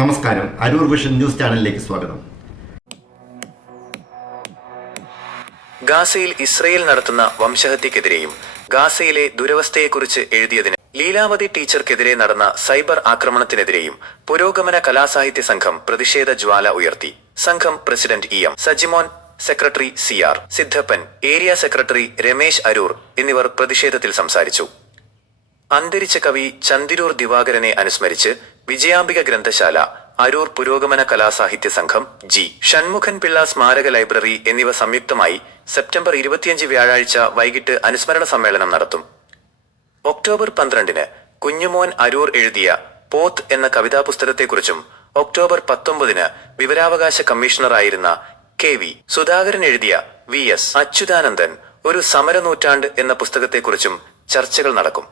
നമസ്കാരം. Aroor vision news ചാനലിലേക്ക് സ്വാഗതം. ഗാസയിൽ ഇസ്രയേൽ നടത്തുന്ന വംശഹത്യക്കെതിരെയും ഗാസയിലെ ദുരവസ്ഥയെക്കുറിച്ച് എഴുതിയതിന് ലീലാവതി ടീച്ചർക്കെതിരെ നടന്ന സൈബർ ആക്രമണത്തിനെതിരെയും പുരോഗമന കലാസാഹിത്യ സംഘം പ്രതിഷേധ ജ്വാല ഉയർത്തി. സംഘം president E M Sajimon secretary C R Siddhappan area secretary Ramesh Aroor എന്നിവർ പ്രതിഷേധത്തിൽ സംസാരിച്ചു. അന്തരിച്ച കവി ചന്ദിരൂർ ദിവാകരനെ അനുസ്മരിച്ച് വിജയാംബിക ഗ്രന്ഥശാല അരൂർ പുരോഗമന കലാസാഹിത്യ സംഘം ജി. ഷൺമുഖൻ പിള്ള സ്മാരക ലൈബ്രറി എന്നിവ സംയുക്തമായി സെപ്റ്റംബർ ഇരുപത്തിയഞ്ച് വ്യാഴാഴ്ച വൈകിട്ട് അനുസ്മരണ സമ്മേളനം നടത്തും. ഒക്ടോബർ പന്ത്രണ്ടിന് കുഞ്ഞുമോൻ അരൂർ എഴുതിയ പോത്ത് എന്ന കവിതാ പുസ്തകത്തെക്കുറിച്ചും ഒക്ടോബർ പത്തൊമ്പതിന് വിവരാവകാശ കമ്മീഷണറായിരുന്ന കെ വി സുധാകരൻ എഴുതിയ വി എസ് അച്യുതാനന്ദൻ ഒരു സമരനൂറ്റാണ്ട് എന്ന പുസ്തകത്തെക്കുറിച്ചും ചർച്ചകൾ നടക്കും.